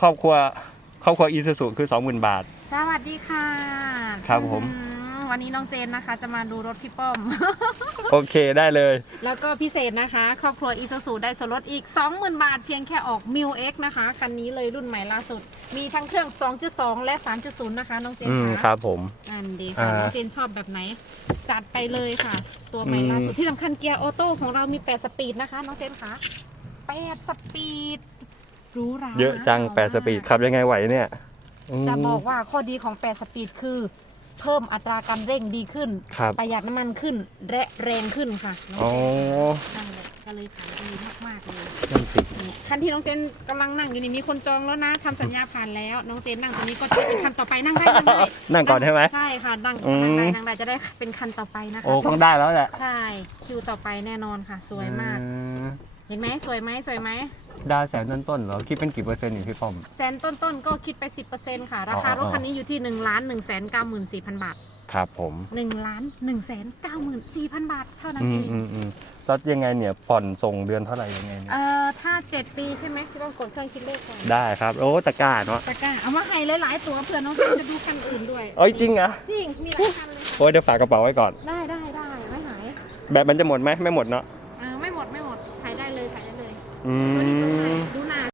ครอบครัวครอบครัวอีซูซูคือ 20,000 บาท สวัสดีค่ะครับผม อืวันนี้น้องเจนนะคะ จะมาดูรถพี่ป้อม โอเคได้เลย แล้วก็พิเศษนะคะ ครอบครัวอีซูซูได้ส่วนลดอีก 20,000 บาทเพียงแค่ออก m ิว X นะคะ คันนี้เลยรุ่นใหม่ล่าสุด มีทั้งเครื่อง 2.2 และ 3.0 นะคะ น้องเจนอืมค่ะครับผม อันดีค่ะอ่าน้องเจนชอบแบบไหน จัดไปเลยค่ะ ตัวใหม่อืมล่าสุดที่สำคัญเกียร์ออโต้ของเรามี 8 สปีดนะคะ น้องเจนค่ะ8สปีดห รู้ราเยอะจัง8สปีดขับยังไงไหวเนี่ยอืมจะบอกว่าข้อดีของ8สปีดคือ เพิ่มอัตราการเร่งดีขึ้น ครับ ประหยัดน้ำมันขึ้นและแรงขึ้นค่ะน้องอ๋อเจนนั่นแหละก็เลยขายดีมากๆเลยนั่นสิเนี่ยคันที่น้องเจนกำลังนั่งอยู่นี่มีคนจองแล้วนะทำสัญญาผ่านแล้ว น้องเจนนั่งตัวนี้ก็จะเป็นคันต่อไปนั่งได้นั่งได้นั่งก่อนใช่ไหม ใช่ค่ะนั่งอืมนั่งได้นั่งได้จะได้เป็นคันต่อไปนะคะ โอ้ต้องได้แล้วแหละใช่คิวต่อไปแน่นอนค่ะ สวยมาก อืม เห็นไหมสวยไหมสวยไหมดาวแสนต้นๆเหรอคิดเป็นกี่เปอร์เซ็นต์อยู่พี่ป้อม แสนต้นๆก็คิดไป 10%ค่ะ ราคาอ๋อรถคันนี้อยู่ที่1ล้าน1แสน94,000บาทครับผม1ล้าน1แสน94,000บาทเท่านั้นอืเอมงอืมอืมรถยังไงเนี่ยผ่อนส่งเดือนเท่าไหร่ยังไงเนี่ยเอ่อถ้า 7 ปีใช่ไหมที่ต้องกดเครื่องคิดเลขก่อนได้ครับโอ้ตะกร้าเนาะตะกร้าเอามาให้หลาย ๆ ตัวเผื่อน้องเจนจะดูคันอื่นด้วยเอ้ยจริงเหรอจริงมีหลายคันเลยค่ะโอ้ยเดี๋ยวฝากกระเป๋าไว้ก่อน ได้ได้ได้ไม่หาย แบบมันจะหมดไหมไม่หมดเนาะ อ่